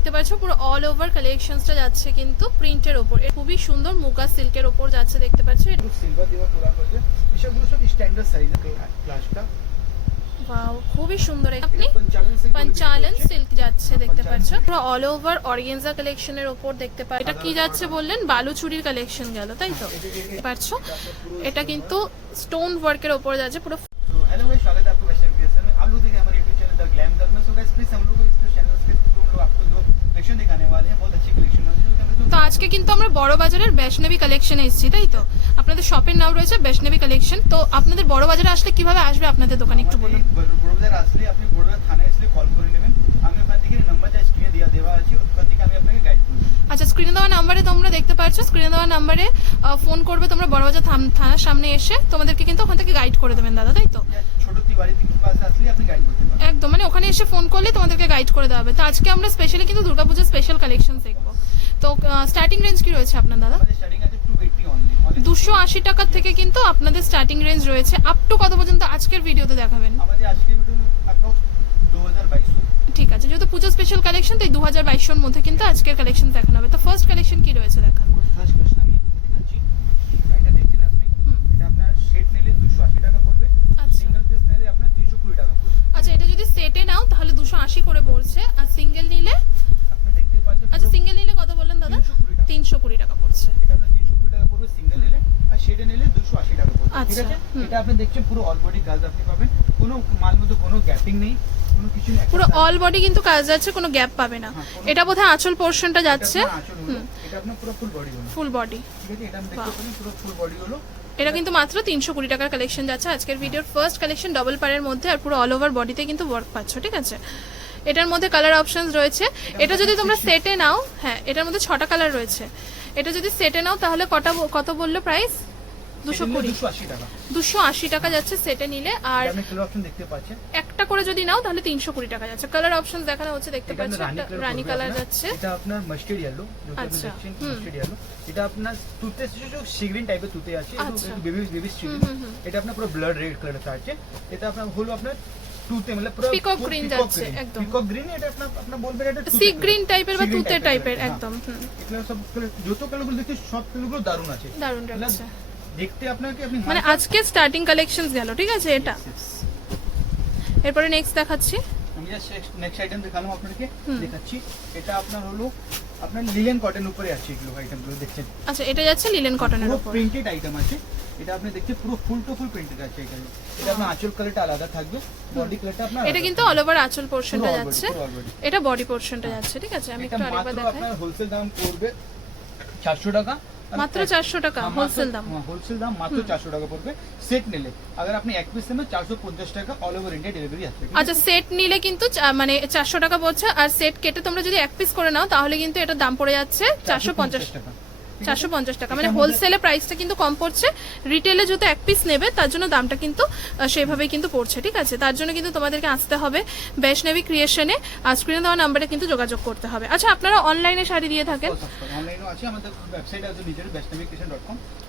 দেখতে পাচ্ছ পুরো অল ওভার কালেকশনসটা যাচ্ছে কিন্তু প্রিন্টের ওপর এর খুবই সুন্দর মুগা সিল্কের ওপর যাচ্ছে দেখতে পাচ্ছ সিলভার দেওয়া পুরা করবে এসবগুলো সব স্ট্যান্ডার্ড সাইজ ক্লাসটা ওয়াও খুবই সুন্দর আপনি পঞ্চালন সিল্ক পঞ্চালন সিল্ক যাচ্ছে দেখতে পাচ্ছ পুরো অল ওভার অর্গেনজা কালেকশনের ওপর দেখতে পাচ্ছ এটা কি যাচ্ছে বললেন বালুচুরির কালেকশন গেল তাই তো দেখতে পাচ্ছ এটা কিন্তু স্টোন ওয়ার্কের ওপর যাচ্ছে পুরো तो हेलो गाइस स्वागत है आपको वैष्णव क्रिएशन में आप लोग देखिए हमारे YouTube channel the Glam Girl में सो गाइस प्लीज हम लोग को इस चैनल के थ्रू हम लोग आपको जो कलेक्शन दिखाने वाले हैं बहुत अच्छी कलेक्शन है जो कि हमें তো আজকে কিন্তু আমরা বড় বাজারের বৈষ্ণবী কালেকশনে এসেছি তাই তো আপনাদের শপের নাম রয়েছে বৈষ্ণবী কালেকশন তো আপনাদের বড় বাজারে আসলে কিভাবে আসবে আপনাদের দোকানে একটু বলুন বড়বাজার আসলে আপনি বড়বাজার থানায় আসলে কল করে নেবেন আমি ওখান থেকে নাম্বারটা স্ক্রিনে দেওয়া দেওয়া আছে ওখান থেকে আমি আপনাকে গাইড করে দেবো আচ্ছা স্ক্রিনে দেওয়া নাম্বারে তোমরা দেখতে পাচ্ছ স্ক্রিনে দেওয়া নাম্বারে ফোন করবে তোমরা বড়বাজার থাম- থানার সামনে এসে তোমাদেরকে কিন্তু ওখান থেকে গাইড করে দেবেন দাদা তাই তো या ছোট এসে ফোন করলে তোমাদেরকে গাইড করে দেওয়া হবে। তো আজকে আমরা স্পেশালি কিন্তু দুর্গাপূজার স্পেশাল কালেকশন দেখব। তো স্টার্টিং রেঞ্জ কি রয়েছে আপনার দাদা? আমাদের স্টার্টিং আছে 280 অনলি দুশো আশি টাকার থেকে কিন্তু আপনাদের স্টার্টিং রেঞ্জ রয়েছে। আপ টু কত পর্যন্ত আজকের ভিডিওতে দেখাবেন? আমাদের আজকে ভিডিও অ্যাপ্রক্স 2200 ঠিক আছে যেহেতু পুজো স্পেশাল কালেকশন তাই দু হাজার বাইশের মধ্যে কিন্তু আজকের কালেকশন দেখানো হবে। তো ফার্স্ট কালেকশন কি রয়েছে দেখান ফার্স্ট কোশ্চেন আমি আপনাকে দেখাচ্ছি এটা দেখছেন আপনি হুম। এটা আপনার সেট নিলে 280 টাকা পড়বে আচ্ছা সিঙ্গেল পিস নিলে আপনার 320 টাকা পড়বে আচ্ছা এটা যদি সেটে নাও তাহলে দুশো আশি করে পড়ছে আর সিঙ্গেল নিলে আচ্ছা সিঙ্গেল নিলে কত বললেন দাদা? তিনশো কুড়ি টাকা। পড়ছে। এটা আপনার 320 টাকা পড়বে সিঙ্গেল নিলে। আর সেটা নিলে 280 টাকা পড়বে। ঠিক আচ্ছা, আছে? এটা আপনি দেখছেন পুরো অল বডি কাজ আপনি পাবেন। কোনো মাল মধ্যে কোনো গ্যাপিং নেই কোনো কিছু পুরো অল বডি কিন্তু কাজ যাচ্ছে কোনো গ্যাপ পাবে না। হ্যাঁ, এটা বোধহয় আঁচল পোর্শনটা যাচ্ছে। এটা আপনার পুরো ফুল বডি ফুল বডি ঠিক আছে? এটা আপনি দেখতে বাহ। পুরো ফুল বডি হলো। এটা কিন্তু মাত্র তিনশো কুড়ি টাকার কালেকশন যাচ্ছে। আজকের ভিডিওর ফার্স্ট কালেকশন ডবল পারের মধ্যে আর পুরো অল ওভার বডিতে কিন্তু ওয়ার্ক পাচ্ছ, ঠিক আছে? এটার মধ্যে কালার অপশন রয়েছে। এটা যদি তোমরা সেটে নাও হ্যাঁ এটার মধ্যে ছটা কালার রয়েছে। এটা যদি সেটে নাও, তাহলে কটা কত বলল প্রাইস দুশো কুড়ি দুশো আশি টাকা যাচ্ছে সেটে নিলে আর এটা আপনি কালার অপশন দেখতে পাচ্ছেন একটা করে যদি নাও তাহলে তিনশো কুড়ি টাকা যাচ্ছে কালার অপশন দেখানো হচ্ছে দেখতে এটা আপনার একটা রানী কালার আপনার। যাচ্ছে এটা আপনার মাস্টার্ড ইয়েলো আচ্ছা। মাস্টার্ড এটা আপনার তুতে সিগ্রিন টাইপের তুতে আছে আচ্ছা। বেবি বেবি সিগ্রিন হুম, হুম। এটা আপনার পুরো ব্লাড রেড কালার আছে এটা আপনার হলো আপনার তুতে মানে পুরো Peacock green যাচ্ছে, একদম। পিকক গ্রিন এটা আপনার আপনার বলবেন এটা সি গ্রিন টাইপের বা Sea তুতে টাইপের হ্যাঁ। একদম এগুলো সব যত কালারগুলো দেখছি সব কালারগুলো দারুণ আছে দারুণ মানে লাগছে দেখতে আপনাকে আপনি মানে আজকে স্টার্টিং কালেকশন গেল ঠিক আছে এটা? এরপরে নেক্সট দেখাচ্ছি। আমি নেক্সট আইটেম দেখালাম আপনাকে দেখাচ্ছি। এটা আপনার হলো আপনার লিলেন কটন উপরে আছে এগুলো আইটেমগুলো দেখছেন? আচ্ছা এটা যাচ্ছে লিলেন কটনের উপর। প্রিন্টেড আইটেম আছে। এটা আপনি দেখতে পুরো ফুল টু ফুল প্রিন্টেড আছে এখানে। এটা আপনার আঁচল কালারটা আলাদা থাকবে। বডি কালারটা আপনার এটা কিন্তু অল ওভার আঁচল পোর্শনটা যাচ্ছে। এটা বডি পোর্শনটা যাচ্ছে ঠিক আছে? আমি একটু আরেকবার দেখাই। আপনার হোলসেল দাম পড়বে 400 টাকা। মাত্র 400 টাকা, wholesale দাম। হোলসেল দাম মাত্র 400 টাকা পড়বে সেট নিলে अगर আপনি এক পিস নেবেন 450 টাকা অল ওভার ইন্ডিয়া ডেলিভারি আছে ঠিক আচ্ছা সেট নিলে কিন্তু চা- মানে চারশো টাকা পড়ছে আর সেট কেটে তোমরা যদি এক পিস করে নাও তাহলে কিন্তু এটার দাম পড়ে যাচ্ছে চারশো পঞ্চাশ টাকা চারশো পঞ্চাশ টাকা। মানে হোলসেলে প্রাইসটা কিন্তু কম পড়ছে। রিটেলে যেহেতু এক পিস নেবে তার জন্য দামটা কিন্তু আহ, সেভাবেই কিন্তু পড়ছে ঠিক আছে? তার জন্য কিন্তু তোমাদেরকে আসতে হবে বৈষ্ণবী ক্রিয়েশনে আর স্ক্রিনে দেওয়া নাম্বারে কিন্তু যোগাযোগ করতে হবে। আচ্ছা আপনারা অনলাইনে শাড়ি দিয়ে থাকেন?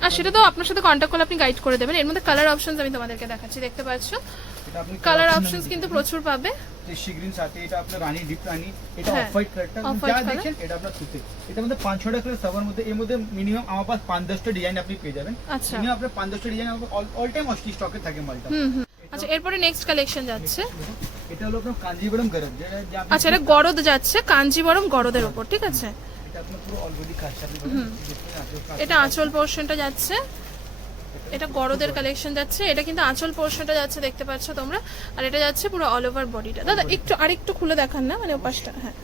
আর সেটা তো আপনার সাথে কন্ট্যাক্ট করলে আপনি গাইড করে দেবেন। এর মধ্যে কালার অপশনস আমি তোমাদেরকে দেখাচ্ছি দেখতে পাচ্ছ? কালার অপশনস কিন্তু প্রচুর পাবে। যে শিগ্রিন সাথে এটা আপনার রানী ডিপ রানী এটা হ্যাঁ, অফ হোয়াইট কালারটা যা color। এটা আপনার সুতে এটা মধ্যে পাঁচ ছটা কালার সবার মধ্যে এর মধ্যে মিনিমাম আমার পাশ পাঁচ দশটা ডিজাইন আপনি পেয়ে যাবেন। আচ্ছা। মিনিমাম আপনার পাঁচ দশটা ডিজাইন অল টাইম অস্টি স্টকে থাকে মালটা। আচ্ছা এরপরে নেক্সট কালেকশন যাচ্ছে। এটা হলো আপনার কাঞ্জিবরম আপনি- আচ্ছা এটা গরদ যাচ্ছে কাঞ্জিবরম গরদের উপর ঠিক আছে? এটা আপনার পুরো অলরেডি আঁচল। এটা আঁচল পোর্শনটা যাচ্ছে। এটা গরদের কালেকশন যাচ্ছে এটা কিন্তু আঁচল পোর্শনটা যাচ্ছে দেখতে পাচ্ছ তোমরা। আর এটা যাচ্ছে পুরো অল ওভার বডিটা দাদা একটু আরেকটু খুলে দেখান না মানে ওপাশটা হ্যাঁ।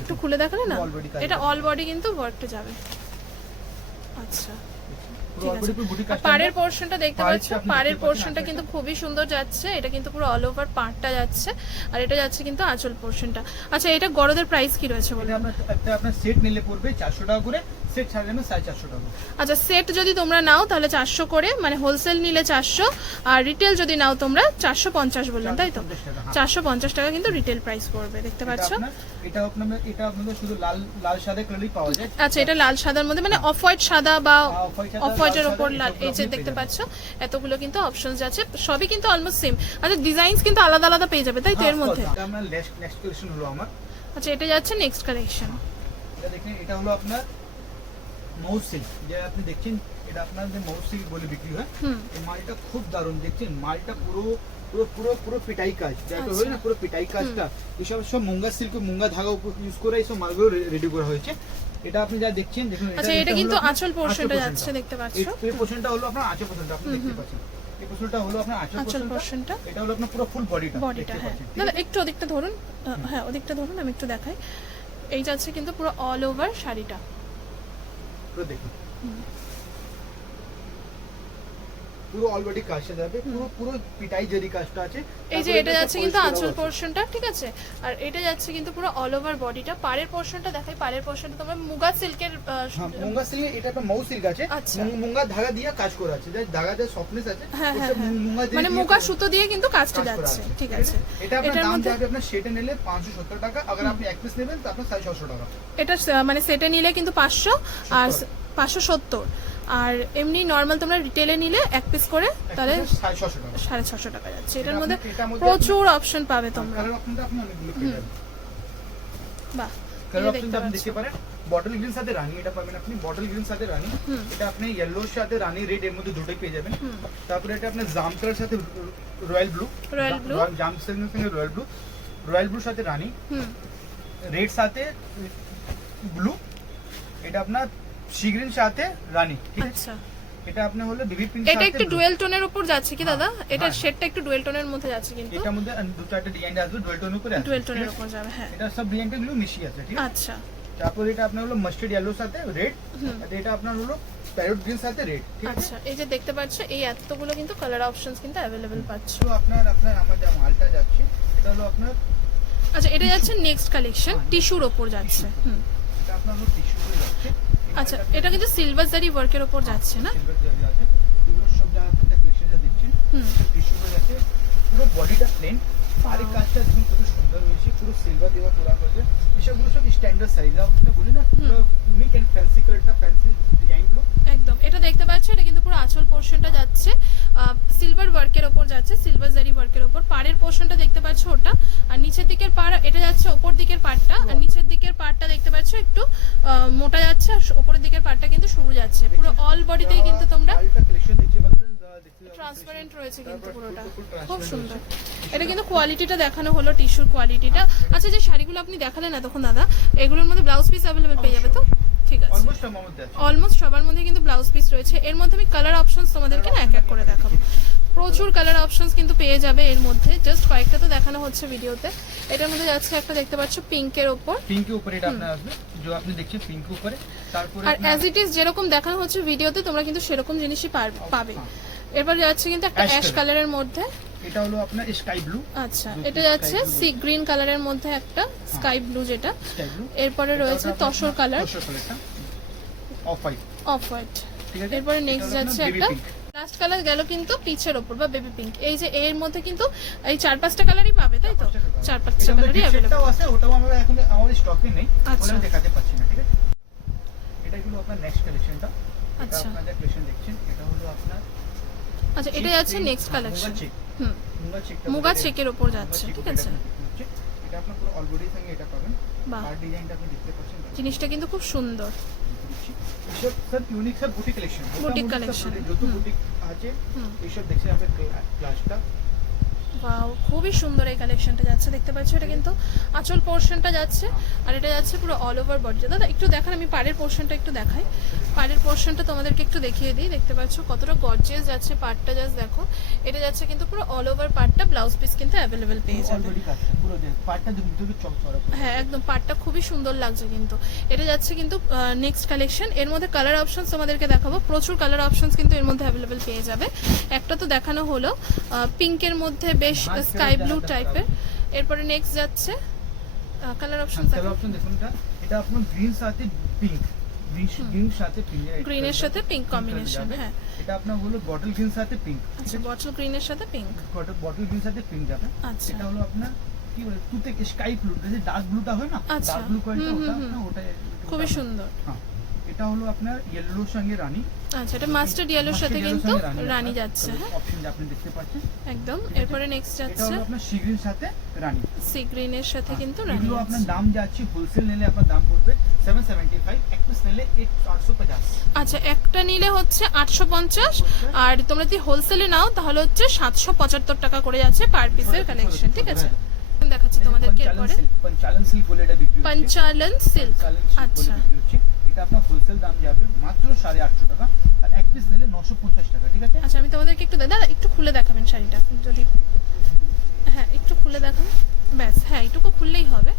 একটু খুলে দেখালে না? এটা অল বডি কিন্তু ওয়ার্কটা যাবে। আচ্ছা। পাড়ের পোর্শনটা দেখতে পাচ্ছ? পাড়ের পোর্শনটা কিন্তু খুবই সুন্দর যাচ্ছে। এটা কিন্তু পুরো অল ওভার পাড়টা যাচ্ছে। আর এটা যাচ্ছে কিন্তু আঁচল পোর্শনটা আচ্ছা এটা গরদের প্রাইস কি রয়েছে আপনার আপনার সেট নিলে পড়বে চারশো টাকা করে। সেট টাকা। আচ্ছা সেট যদি তোমরা নাও তাহলে চারশো করে মানে হোলসেল নিলে চারশো আর রিটেল যদি নাও তোমরা চারশো পঞ্চাশ বললেন তাই তো? 450 টাকা, হ্যাঁ। চারশো পঞ্চাশ টাকা কিন্তু রিটেল প্রাইস পড়বে দেখতে পাচ্ছ? এটা আপনার এটা আপনাদের শুধু লাল লাল সাদা কালারই পাওয়া যায়। আচ্ছা এটা লাল সাদার মধ্যে মানে অফ হোয়াইট সাদা বা অফ হোয়াইটের লাল ওপর লাল এই যে দেখতে পাচ্ছ এতগুলো কিন্তু অপশন যাচ্ছে সবই কিন্তু অলমোস্ট সেম আচ্ছা ডিজাইনস কিন্তু আলাদা আলাদা পেয়ে যাবে তাই তো এর হ্যাঁ, মধ্যে? এটা আমার নেক্সট নেক্সট কালেকশন হলো আমার। আচ্ছা এটা যাচ্ছে নেক্সট কালেকশন এটা দেখেন এটা হলো আপনার মৌ সিল্ক। যে আপনি দেখছেন এটা আপনার যে মৌ সিল্ক বলে বিক্রি হয় এই মালটা খুব দারুণ। দেখছেন মালটা পুরো পুরো পুরো পুরো পিটাই কাজ। যেটা আচ্ছা। হয় না পুরো পিটাই কাজটা। এসব সব মুঙ্গা সিল্ক মুঙ্গা ধাগা ইউজ করে এইসব মালগুলো রেডি করা হয়েছে। এটা আপনি যা দেখছেন দেখুন আচ্ছা এটা কিন্তু আঁচল পোর্শনটা যাচ্ছে দেখতে পাচ্ছ? এই পোর্শনটা হলো আপনার আঁচল পোর্শনটা আপনি দেখতে পাচ্ছেন। এই পোর্শনটা হলো আপনার আঁচল পোর্শনটা এটা হলো আপনার পুরো ফুল বডিটা বডিটা হ্যাঁ। দাদা একটু ওদিকটা ধরুন। হ্যাঁ ওদিকটা ধরুন আমি একটু দেখাই। এই যাচ্ছে কিন্তু পুরো অল ওভার শাড়িটা। পুরো দেখুন। পুরো অলরেডি কাজটা যাবে পুরো পুরো পিটাই কাজটা আছে এই যে এটা যাচ্ছে কিন্তু আঁচল। পোর্শনটা ঠিক আছে? আর এটা যাচ্ছে কিন্তু পুরো অল ওভার বডিটা পাড়ের পোর্শনটা দেখাই পাড়ের পোর্শনটা তোমরা মুগা সিল্কের হ্যাঁ, মুঙ্গা সিল্ক এটা একটা মৌ সিল্ক আছে। আচ্ছা। মুঙ্গা ধাগা দিয়ে কাজ করা আছে। যে ধাগা যে সফটনেস আছে হ্যাঁ হ্যাঁ মানে মুগা সুতো দিয়ে কিন্তু কাজটা যাচ্ছে ঠিক আছে? এটা আপনার দাম যাবে আপনার সেটে নিলে পাঁচশো সত্তর টাকা। আবার আপনি এক পিস নেবেন তো আপনার সাড়ে ছশো টাকা। এটা মানে সেটে নিলে কিন্তু পাঁচশো আর পাঁচশো সত্তর। আর এমনি নর্মাল তোমরা রিটেলে নিলে এক পিস করে তাহলে সাড়ে ছশো টাকা। যাচ্ছে। এটার মধ্যে প্রচুর অপশন পাবে তোমরা। বাহ বটল গ্রিন সাথে রানী এটা পাবেন আপনি। বটল গ্রিন সাথে রানী। এটা আপনি ইয়েলোর সাথে রানী রেড এর মধ্যে দুটোই পেয়ে যাবেন। তারপরে এটা আপনার জাম কালার সাথে রয়্যাল ব্লু Royal blue। জাম সঙ্গে রয়্যাল ব্লু রয়্যাল ব্লু সাথে রানী। হুম। রেড সাথে ব্লু এটা আপনার সি গ্রিন সাথে রানী আচ্ছা। এটা আপনার হলো বেবি পিঙ্ক এটা একটু ডুয়েল টোনের উপর যাচ্ছে কি দাদা? এটা হ্যাঁ। শেডটা একটু ডুয়েল টোনের মধ্যে যাচ্ছে কিন্তু। এটার মধ্যে দু চারটে ডিজাইন আসবে ডুয়েল টোন উপরে ডুয়েল টোনের উপর যাবে হ্যাঁ। এটা সব ডিজাইনটা গুলো মিশিয়ে আছে ঠিক আছে? আচ্ছা। তারপর এটা আপনার হলো মাস্টার্ড ইয়েলোর সাথে রেড আর এটা আপনার হলো প্যারট গ্রিন সাথে রেড ঠিক আছে? আচ্ছা এই যে দেখতে পাচ্ছ এই এতগুলো কিন্তু কালার অপশনস কিন্তু অ্যাভেলেবেল পাচ্ছ। তো আপনার আপনার আমার যা মালটা যাচ্ছে এটা হলো আপনার আচ্ছা এটা যাচ্ছে নেক্সট কালেকশন হ্যাঁ। টিস্যুর ওপর যাচ্ছে হুম। এটা আপনার হলো টিস্যু করে যাচ্ছে। আচ্ছা এটা কিন্তু সিলভার জারি ওয়ার্কের ওপর যাচ্ছে না? হুম। পুরো বডিটা প্লেন আর এই কাজটা দেখুন হয়েছে পুরো সিলভার দেওয়া পুরা হয়েছে। এসবগুলো সব স্ট্যান্ডার্ড সাইজ আপনি বলি না ইউনিক অ্যান্ড ফ্যান্সি কালারটা ফ্যান্সি ডিজাইনগুলো একদম। এটা দেখতে পাচ্ছ এটা কিন্তু পুরো আঁচল পোর্শনটা যাচ্ছে। সিলভার ওয়ার্কের ওপর যাচ্ছে সিলভার জারি ওয়ার্কের ওপর। পাড়ের পোর্শনটা দেখতে পাচ্ছ ওটা। আর নিচের দিকের পাড় এটা যাচ্ছে ওপর দিকের পাড়টা। আর নিচের দিকের পাড়টা দেখতে পাচ্ছ একটু মোটা যাচ্ছে আর ওপরের দিকের পাড়টা কিন্তু সরু যাচ্ছে। পুরো অল বডিতেই কিন্তু তোমরা কালেকশন দেখতে ট্রান্সপারেন্ট রয়েছে কিন্তু পুরোটা। খুব সুন্দর। এটা কিন্তু কোয়ালিটিটা দেখানো হলো টিস্যুর কোয়ালিটিটা আচ্ছা যে শাড়িগুলো আপনি দেখালেন না তখন দাদা এগুলোর মধ্যে ব্লাউজ পিস অ্যাভেলেবেল পেয়ে যাবে তো? ঠিক আছে। অলমোস্ট সবার মধ্যে কিন্তু ব্লাউজ পিস রয়েছে। এর মধ্যে আমি কালার অপশনস তোমাদেরকে না এক এক করে দেখাবো। প্রচুর কালার অপশনস কিন্তু পেয়ে যাবে এর মধ্যে। জাস্ট কয়েকটা তো দেখানো হচ্ছে ভিডিওতে। এটার মধ্যে যাচ্ছে একটা দেখতে পাচ্ছ পিঙ্কের উপর পিঙ্কের উপরে এটা আপনার আসবে। যে আপনি দেখছেন পিঙ্কের উপরে। তারপরে আর অ্যাজ ইট ইজ যেরকম দেখানো হচ্ছে ভিডিওতে তোমরা কিন্তু সেরকম জিনিসই পাবে। এরপর যাচ্ছে কিন্তু একটা অ্যাশ কালারের মধ্যে। এটা হলো আপনার স্কাই ব্লু আচ্ছা এটা যাচ্ছে সি গ্রিন কালারের মধ্যে একটা স্কাই ব্লু যেটা। এরপরে রয়েছে tussar colour off white off white ঠিক আছে? এরপরে নেক্সট যাচ্ছে একটা লাস্ট কালার গেল কিন্তু পিচের ওপর বা বেবি পিঙ্ক এই যে এর মধ্যে কিন্তু এই চার পাঁচটা কালারই পাবে তাই তো? চার পাঁচটা কালারই setটাও আছে ওটাও আমরা এখন আমাদের স্টকে নেই। আচ্ছা। দেখাতে পাচ্ছি না ঠিক আছে? এটা হলো আপনার নেক্সট কালেকশনটা আচ্ছা। আপনাদের কালেকশন দেখছেন। এটা হলো আপনার আচ্ছা এটা যাচ্ছে নেক্সট কালেকশন হুম। মুগা চেকের ওপর যাচ্ছে ঠিক আছে। এটা আপনার পুরো অলরেডি সঙ্গে এটা পাবেন। আর ডিজাইনটা আপনি দেখতে পাচ্ছেন জিনিসটা কিন্তু খুব সুন্দর। সব সব ইউনিক সব বুটিক কালেকশন Boutique collection, যত। বুটিক আছে হুম। এইসব দেখছেন আপনি ক্লাসটা ওয়াও খুবই সুন্দর এই কালেকশনটা যাচ্ছে দেখতে পাচ্ছ এটা কিন্তু আঁচল পোর্শনটা যাচ্ছে আর এটা যাচ্ছে পুরো অল ওভার বডিটা দাদা একটু দেখান আমি পাড়ের পোর্শনটা একটু দেখাই। পাড়ের পোর্শনটা তোমাদেরকে একটু দেখিয়ে দিই দেখতে পাচ্ছ কতটা গর্জিয়াস যাচ্ছে পাড়টা জাস্ট দেখো। এটা যাচ্ছে কিন্তু পুরো অল ওভার পাড়টা ব্লাউজ পিস কিন্তু অ্যাভেলেবেল পেয়ে যাবে। পার্টটা হ্যাঁ একদম পাড়টা খুবই সুন্দর লাগছে কিন্তু। এটা যাচ্ছে কিন্তু নেক্সট কালেকশন এর মধ্যে কালার অপশনস তোমাদেরকে দেখাবো। প্রচুর কালার অপশনস কিন্তু এর মধ্যে অ্যাভেলেবেল পেয়ে যাবে। একটা তো দেখানো হলো পিঙ্কের মধ্যে বেশ স্কাই ব্লু টাইপের এরপরে নেক্সট যাচ্ছে কালার অপশন কালার অপশন দেখুন এটা। এটা আপনার গ্রিন সাথে পিঙ্ক গ্রিন সাথে পিঙ্ক গ্রিনের সাথে পিঙ্ক কম্বিনেশন হ্যাঁ। এটা আপনার হলো বটল গ্রিন সাথে পিঙ্ক আচ্ছা বটল গ্রিনের সাথে পিঙ্ক বটল গ্রিন সাথে পিঙ্ক যাবে। আচ্ছা। এটা হলো আপনার কি বলে তুতে স্কাই ব্লু যে ডার্ক ব্লুটা হয় না? আচ্ছা, ডার্ক ব্লু কোয়ালিটি ওটা ওটা খুবই সুন্দর। হ্যাঁ। এটা হলো আপনার ইয়েলোর সঙ্গে রানী। আচ্ছা এটা মাস্টার্ড ইয়েলোর সাথে কিন্তু রানী যাচ্ছে হ্যাঁ। অপশন আপনি দেখতে পাচ্ছেন। একদম এরপরে নেক্সট যাচ্ছে এটা হলো আপনার সিগ্রিন সাথে রানী। সি গ্রিনের সাথে কিন্তু রানী এগুলো আপনার দাম যাচ্ছে হোলসেল নিলে আপনার দাম পড়বে সেভেন সেভেন্টি ফাইভ এক পিস নিলে এইট আটশো পঞ্চাশ। আচ্ছা একটা নিলে হচ্ছে আটশো পঞ্চাশ আর তোমরা যদি হোলসেলে নাও তাহলে হচ্ছে সাতশো পঁচাত্তর টাকা করে যাচ্ছে পার পিসের কালেকশন ঠিক আছে? দেখাচ্ছি তোমাদেরকে এরপরে। পঞ্চালন সিল্ক বলে এটা বিক্রি হচ্ছে। পঞ্চালন সিল্ক আচ্ছা। এটা আপনার হোলসেল দাম যাবে মাত্র সাড়ে আটশো টাকা আর এক পিস নিলে নশো পঞ্চাশ টাকা, ঠিক আছে? আচ্ছা আমি তোমাদেরকে একটু দাদা, একটু খুলে দেখাবেন শাড়িটা, যদি হ্যাঁ একটু খুলে দেখান। ব্যাস হ্যাঁ এটুকু খুললেই হবে।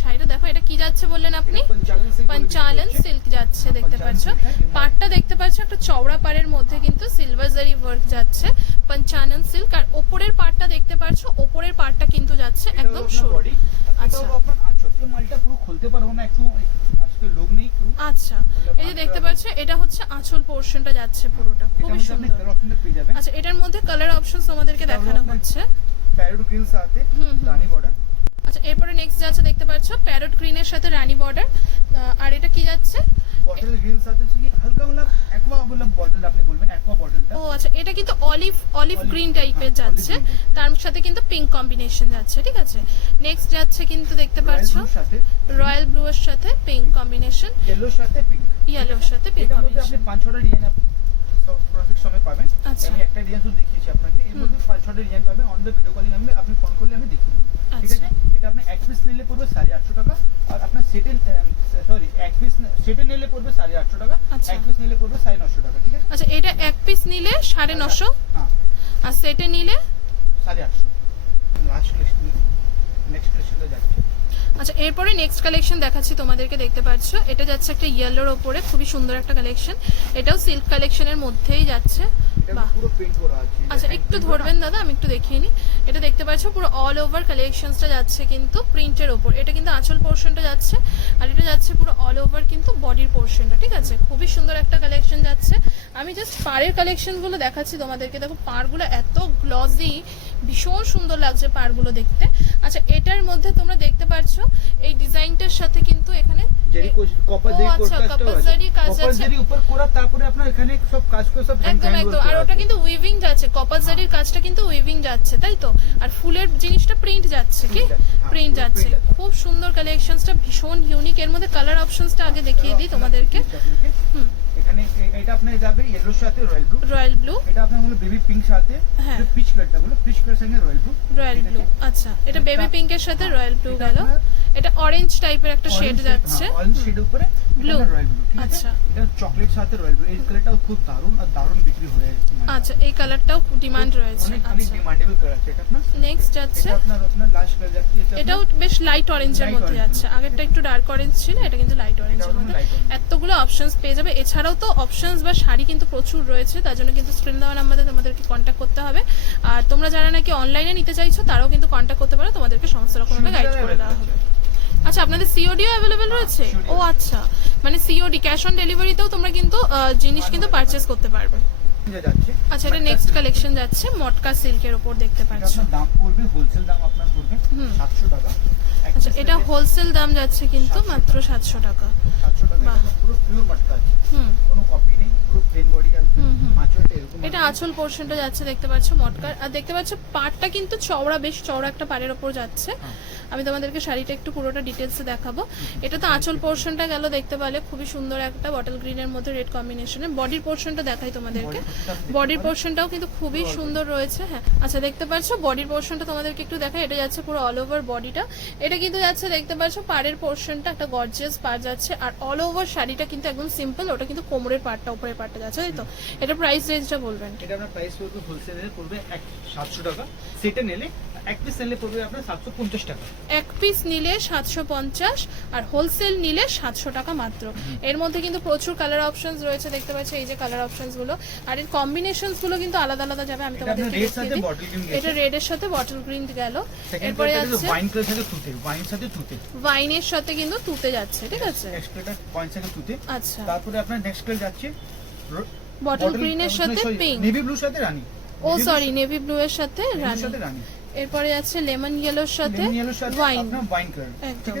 শাড়িটা দেখো এটা কি যাচ্ছে বললেন আপনি? পঞ্চালন সিল্ক যাচ্ছে দেখতে পাচ্ছ। পাড়টা দেখতে পাচ্ছ একটা চওড়া পাড়ের মধ্যে কিন্তু সিলভার জারি ওয়ার্ক যাচ্ছে। পঞ্চানন সিল্ক আর ওপরের পাড়টা দেখতে পাচ্ছ ওপরের পাড়টা কিন্তু যাচ্ছে একদম সরু। আচ্ছা। মালটা পুরো খুলতে পারব না একটু লোক নেই আচ্ছা। এই যে দেখতে পাচ্ছ এটা হচ্ছে আঁচল পোর্শনটা যাচ্ছে পুরোটা। মধ্যে সুন্দর। আচ্ছা এটার মধ্যে কালার এটা হলো দেখানো হচ্ছে। প্যারোট গ্রিন সাথে হুম, হুম। রানী বর্ডার আচ্ছা এরপরে নেক্সট যাচ্ছে দেখতে পাচ্ছ প্যারট গ্রিনের সাথে রানী বর্ডার আর এটা কি যাচ্ছে? বটল গ্রিন সাথে কি হালকা মানে অ্যাকোয়া বললাম বটল আপনি বলবেন অ্যাকোয়া বটলটা ও আচ্ছা এটা কিন্তু অলিভ অলিভ গ্রিন টাইপের যাচ্ছে। তার সাথে কিন্তু পিঙ্ক কম্বিনেশন যাচ্ছে ঠিক আছে? নেক্সট যাচ্ছে কিন্তু দেখতে পাচ্ছো রয়্যাল ব্লু এর সাথে পিঙ্ক কম্বিনেশন ইয়েলোর সাথে পিঙ্ক ইয়েলোর সাথে পিঙ্ক কম্বিনেশন আপনি পাঁচ ছটা ডিজাইন প্রত্যেক সময় পাবেন। আচ্ছা। আমি একটা ডিজাইন শুধু দেখিয়েছি আপনাকে। এর মধ্যে পাঁচ ছটা ডিজাইন পাবেন। অন দ্য ভিডিও কলিং আমি আপনি ফোন করলে আমি দেখিয়ে দেবো। ঠিক আচ্ছা। আছে এটা আপনি এক পিস নিলে পড়বে সাড়ে আটশো টাকা আর আপনার সেটে সরি এক পিস সেটে নিলে পড়বে সাড়ে আটশো টাকা আচ্ছা। এক পিস নিলে পড়বে সাড়ে নশো টাকা ঠিক আছে? আচ্ছা এটা এক পিস নিলে সাড়ে নশো? হ্যাঁ। আর সেটে নিলে? সাড়ে আটশো। লাস্ট কালেকশন নেক্সট কালেকশনটা যাচ্ছে। আচ্ছা এরপরে নেক্সট কালেকশন দেখাচ্ছি তোমাদেরকে দেখতে পাচ্ছ। এটা যাচ্ছে একটা ইয়েলোর ওপরে খুবই সুন্দর একটা কালেকশন এটাও সিল্ক কালেকশনের মধ্যেই যাচ্ছে। আচ্ছা একটু ধরবেন দাদা আমি একটু দেখিয়ে নিই। এটা দেখতে পাচ্ছ পুরো অল ওভার কালেকশনসটা যাচ্ছে কিন্তু প্রিন্টের ওপর। এটা কিন্তু আঁচল পোর্শনটা যাচ্ছে আর এটা যাচ্ছে পুরো অল ওভার কিন্তু বডির পোর্শনটা ঠিক আছে? খুবই সুন্দর একটা কালেকশন যাচ্ছে। আমি জাস্ট পাড়ের কালেকশনগুলো দেখাচ্ছি তোমাদেরকে। দেখো পাড়গুলো এত গ্লসি ভীষণ সুন্দর লাগছে পাড়গুলো দেখতে। আচ্ছা এটার মধ্যে তোমরা দেখতে পাচ্ছ এই ডিজাইনটার সাথে কিন্তু এখানে আচ্ছা, কাজ আছে। উপর করা তারপরে আপনার এখানে সব কাজ করে সব একদম একদম। আর ওটা কিন্তু উইভিং যাচ্ছে কপার জারির কাজটা কিন্তু উইভিং যাচ্ছে তাই তো? আর ফুলের জিনিসটা প্রিন্ট যাচ্ছে কি? হ্যাঁ, প্রিন্ট যাচ্ছে। যাচ্ছে। খুব সুন্দর কালেকশনসটা ভীষণ ইউনিক এর মধ্যে কালার অপশনসটা আগে দেখিয়ে দিই তোমাদেরকে। হুম। এখানে এটা আপনার যাবে ইয়েলোর সাথে রয়্যাল ব্লু রয়্যাল ব্লু এটা আপনার হলো বেবি পিঙ্ক সাথে। হ্যাঁ। পিচ কালারটা বলো পিচ কালার সঙ্গে রয়্যাল ব্লু রয়্যাল ব্লু আচ্ছা এটা বেবি সাথে হ্যাঁ, রয়্যাল ব্লু গেল। এটা অরেঞ্জ টাইপের একটা শেড যাচ্ছে। অরেঞ্জ শেড উপরে Blue, রয়্যাল ব্লু আচ্ছা। এটা চকলেট সাথে রয়্যাল ব্লু এই কালারটাও খুব দারুণ আর দারুণ বিক্রি হয়ে আচ্ছা এই কালারটাও ডিমান্ড রয়েছে। অনেক অনেক আচ্ছা। ডিমান্ডেবল কালার আছে। এটা আপনার? নেক্সট যাচ্ছে। এটা আপনার আপনার লাস্ট কালার যাচ্ছে। এটাও বেশ লাইট অরেঞ্জের মধ্যে যাচ্ছে আগেরটা একটু ডার্ক অরেঞ্জ ছিল এটা কিন্তু লাইট অরেঞ্জের মধ্যে। এতগুলো অপশনস পেয়ে যাবে। এছাড়াও তো অপশনস বা শাড়ি কিন্তু প্রচুর রয়েছে তার জন্য কিন্তু স্ক্রিন দেওয়া নাম্বারে তোমাদেরকে কন্ট্যাক্ট করতে হবে। আর তোমরা যারা নাকি অনলাইনে নিতে চাইছো তারাও কিন্তু কন্ট্যাক্ট করতে পারো তোমাদেরকে সমস্ত রকমভাবে গাইড করে দেওয়া হবে। আচ্ছা আপনাদের সিওডিও অ্যাভেলেবেল রয়েছে? ও আচ্ছা মানে সিওডি ক্যাশ অন ডেলিভারিতেও তোমরা কিন্তু জিনিস কিন্তু পারচেস করতে পারবে। আচ্ছা এটা নেক্সট কালেকশন যাচ্ছে মটকা সিল্কের ওপর দেখতে আপনার দাম পড়বে হোলসেল দাম আপনার পড়বে হুম। সাতশো টাকা। আচ্ছা এটা হোলসেল দাম যাচ্ছে কিন্তু মাত্র সাতশো টাকা। সাতশো টাকা পুরো পিওর মটকা আছে। হুম। কোনো কপি নেই পুরো প্লেন বডি। আঁচলটা এরকম এটা আঁচল পোর্শনটা যাচ্ছে দেখতে পাচ্ছ মটকার আর দেখতে পাচ্ছ পাড়টা কিন্তু চওড়া বেশ চওড়া একটা পাড়ের ওপর যাচ্ছে। হ্যাঁ। আমি তোমাদেরকে শাড়িটা একটু পুরোটা ডিটেলসে দেখাবো। এটা তো আঁচল পোর্শনটা গেল দেখতে পেলে খুবই সুন্দর একটা বটল গ্রিনের মধ্যে রেড কম্বিনেশনে বডির পোর্শনটা দেখাই তোমাদেরকে। বডির পোর্শনটাও কিন্তু খুবই সুন্দর রয়েছে হ্যাঁ। আচ্ছা দেখতে পাচ্ছ বডির পোর্শনটা তোমাদেরকে একটু দেখা এটা যাচ্ছে পুরো অল ওভার বডিটা এটা কিন্তু যাচ্ছে, দেখতে পাচ্ছ, পাড়ের পোর্শনটা একটা গর্জিয়াস পার যাচ্ছে, আর অল ওভার শাড়িটা কিন্তু একদম সিম্পল ওটা কিন্তু কোমরের পাড়টা, উপরের পাড়টা যাচ্ছে, তাই তো? এটা প্রাইস রেঞ্জটা বলবেন। এটা আপনার প্রাইস পড়বে হোলসেলের পড়বে এক সাতশো টাকা। সেটা নিলে এক পিস নিলে পড়বে আপনার সাতশো পঞ্চাশ টাকা। এক পিস নিলে সাতশো পঞ্চাশ আর হোলসেল নিলে সাতশো টাকা মাত্র। এর মধ্যে কিন্তু প্রচুর কালার অপশনস রয়েছে দেখতে পাচ্ছি এই যে কালার অপশনসগুলো। আর এর কম্বিনেশনসগুলো কিন্তু আলাদা আলাদা যাবে আমি গ্রিন এটা রেড এর সাথে বটল গ্রিন গেল। এরপরে যাচ্ছে ওয়াইন কালার সাথে তুতে ওয়াইন সাথে তুতে ওয়াইনের সাথে কিন্তু তুতে যাচ্ছে ঠিক আছে? নেক্সট কালারটা ওয়াইন সাথে তুতে আচ্ছা। তারপরে আপনার নেক্সট কালার যাচ্ছে বটল গ্রিনের সাথে পিঙ্ক নেভি ব্লু সাথে রানী। ও সরি নেভি ব্লু এর সাথে সাথে রানী। এরপরে আছে লেমন ইয়েলোর সাথে ওয়াইন ওয়াইন কালার একদম।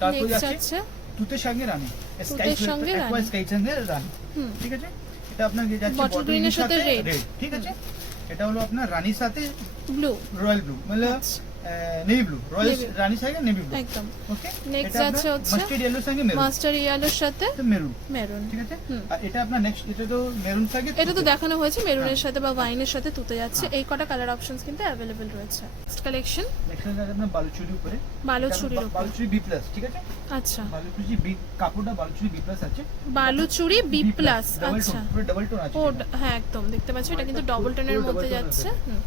তারপর আছে তুতের সঙ্গে রানী। স্কাই সঙ্গে রানী। স্কাই সঙ্গে রানী ঠিক আছে? এটা আপনার যে যাচ্ছে বটল গ্রিনের সাথে red, ঠিক আছে? এটা হলো আপনার রানির সাথে ব্লু রয়্যাল ব্লু মানে আচ্ছা। Navy blue royal Navy। রানীর নেভি ব্লু একদম। ওকে? Next যাচ্ছে হচ্ছে মাস্টার্ড ইয়েলোর সঙ্গে মেরুন। মাস্টার ইয়ালোর সাথে মেরুন। মেরুন। ঠিক আছে? আর এটা আপনার নেক্সট এটা তো মেরুন সঙ্গে এটা তো দেখানো হয়েছে মেরুনের হ্যাঁ। সাথে বা ওয়াইনের সাথে তুতে যাচ্ছে। এই কটা কালার অপশনস কিন্তু অ্যাভেলেবেল রয়েছে। নেক্সট কালেকশন Next আছে আপনার বালুচুরি উপরে। বালুচুরির বালুচুরি বি প্লাস ঠিক আছে? আচ্ছা। বালুচুরি বি কাপড়টা বালুচুরি বি প্লাস আছে। বালুচুরি বি প্লাস আচ্ছা। পুরো ডাবল টোন আছে হ্যাঁ একদম দেখতে পাচ্ছ। এটা কিন্তু ডবল টোনের মধ্যে যাচ্ছে হুম।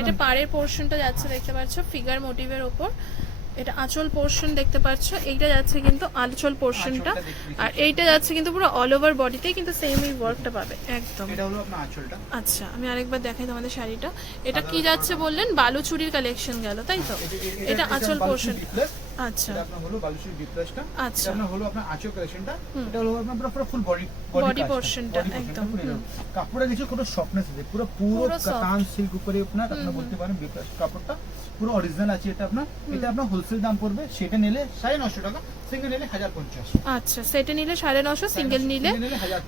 এটা পাড়ের পোর্শনটা যাচ্ছে দেখতে পাচ্ছ ফিগার মোটিভের ওপর। এটা আঁচল পোর্শন দেখতে পাচ্ছ এইটা যাচ্ছে কিন্তু আঁচল পোর্শনটা আর এইটা যাচ্ছে কিন্তু পুরো অল ওভার বডিতে কিন্তু সেম এই ওয়ার্কটা পাবে। একদম। এটা হলো আপনার আঁচলটা। আচ্ছা আমি আরেকবার দেখাই তোমাদের শাড়িটা। এটা কি যাচ্ছে বললেন? বালুচুরির কালেকশন গেল তাই তো? এটা আঁচল পোর্শন আচ্ছা। এটা আপনার হলো বালুচুরি বি প্লাসটা আচ্ছা। আপনার হলো আপনার আঁচল কালেকশনটা এটা হলো আপনার পুরো পুরো ফুল বডি একদম। কাপড়ে কিছু কোনো সফটনেস আছে পুরো পুরো পুরো কাতান সিল্ক উপরে আপনার হুম, বলতে পারেন প্লাস কাপড়টা। পুরো অরিজিনাল আছে এটা আপনার। এটা আপনার হোলসেল দাম পড়বে সেটা নিলে সাড়ে নশো টাকা সিঙ্গেল নিলে হাজার পঞ্চাশ। আচ্ছা সেটে নিলে সাড়ে নশো সিঙ্গেল নিলে